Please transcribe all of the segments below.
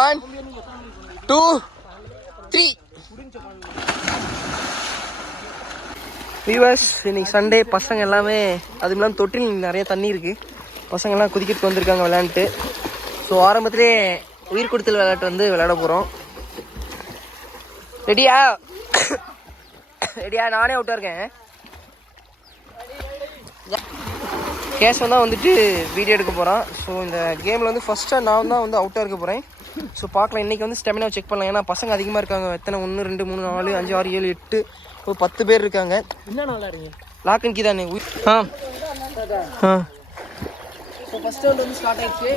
One two three viewers இன்னைக்கு Sunday பசங்க எல்லாமே அதுவும் இல்லாமல் தொட்டில் நிறைய தண்ணி இருக்கு. பசங்க எல்லாம் வந்திருக்காங்க விளையாண்டுட்டு. ஸோ ஆரம்பத்திலே உயிர் கொடுத்தல் விளையாட்டு வந்து விளையாட போகிறோம் ரெடியா ரெடியா நானே அவுட்டாக இருக்கேன். கேஷவன் தான் வந்துட்டு வீடியோ எடுக்க போகிறான் ஸோ இந்த கேமில் வந்து ஃபஸ்ட்டாக நான் தான் வந்து அவுட்டாக இருக்க போகிறேன் ஸோ பார்க்கலாம். இன்றைக்கி வந்து ஸ்டெமினா செக் பண்ணலாம். ஏன்னா பசங்க அதிகமாக இருக்காங்க. எத்தனை? ஒன்று ரெண்டு மூணு நாலு அஞ்சு ஆறு ஏழு எட்டு ஒரு பத்து பேர் இருக்காங்க. என்ன நல்லா இருக்கு லாக் அண்ட் கீ தானே? ஆ. ஆ. இப்போ ஃபஸ்ட் ரவுண்ட் வந்து ஸ்டார்ட் ஆயிடுச்சு.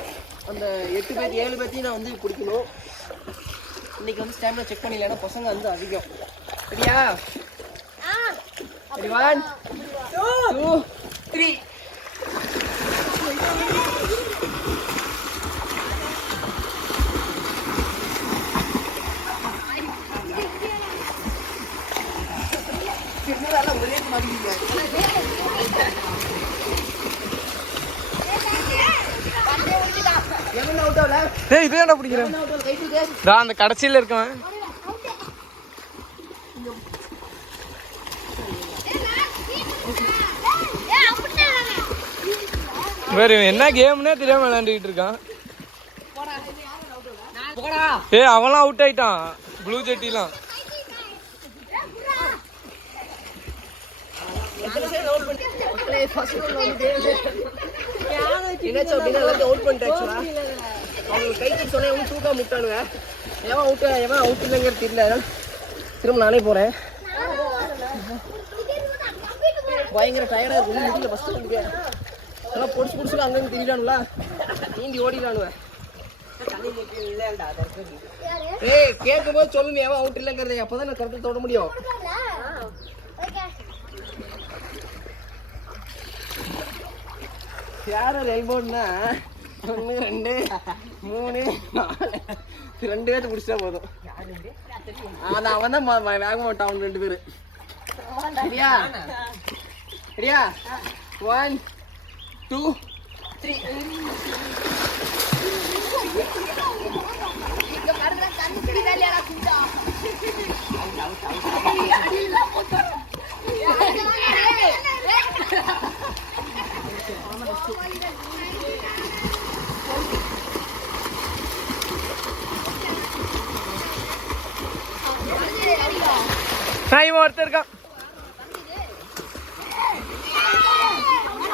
அந்த எட்டு பேர் ஏழு பேர்த்தையும் நான் வந்து பிடிக்கணும். இன்னைக்கு வந்து ஸ்டாமினா செக் பண்ணல ஏன்னா பசங்க வந்து அதிகம். சரியா? ரெடி ஒன் டூ த்ரீ ஏய் இது என்ன பிடிக்கிறேன்? நான் அந்த கடைசியில் இருக்கவன். வேற என்ன கேம்னே தெரியாம விளையாண்டுக்கிட்டு இருக்கான். ஏய் அவன்லாம் அவுட் ஆயிட்டான். ப்ளூ ஜெட்டிலாம் மக்களே ஃபர்ஸ்ட் ரவுண்ட் வந்து என்னாச்சு அப்படின்னா எல்லாத்தையும் அவுட் பண்ணிட்டாச்சு ஆக்சுவலா அவங்களுக்கு கை சொன்னேன் எவனும் தூக்க முட்டானுங்க எவன் அவுட் எவன் அவுட் இல்லைங்கிறது தெரியல திரும்ப நானே போறேன் பயங்கர டயர்டாக இருக்கு ஒன்றும் முடியல ஃபர்ஸ்ட் ரவுண்டுக்கு எல்லாம் பொடிச்சு பொடிச்சு அங்கங்க திரிடானுங்களா நீந்தி ஓடிடானுவ ஏய் கேட்கும்போது சொல்லுங்க எவன் அவுட் இல்லைங்கிறத. அப்பதான் நான் கரெக்டாக தொட முடியும். யார் எல்போன்னா ஒன்று ரெண்டு மூணு நாலு. ரெண்டு பேர்த்து பிடிச்சா போதும். அதான் அவன் தான் ம- ம- வேகமா விட்டான் அவன் ரெண்டு பேர். சரியா சரியா ஒன் டூ த்ரீ நான் Time order ka.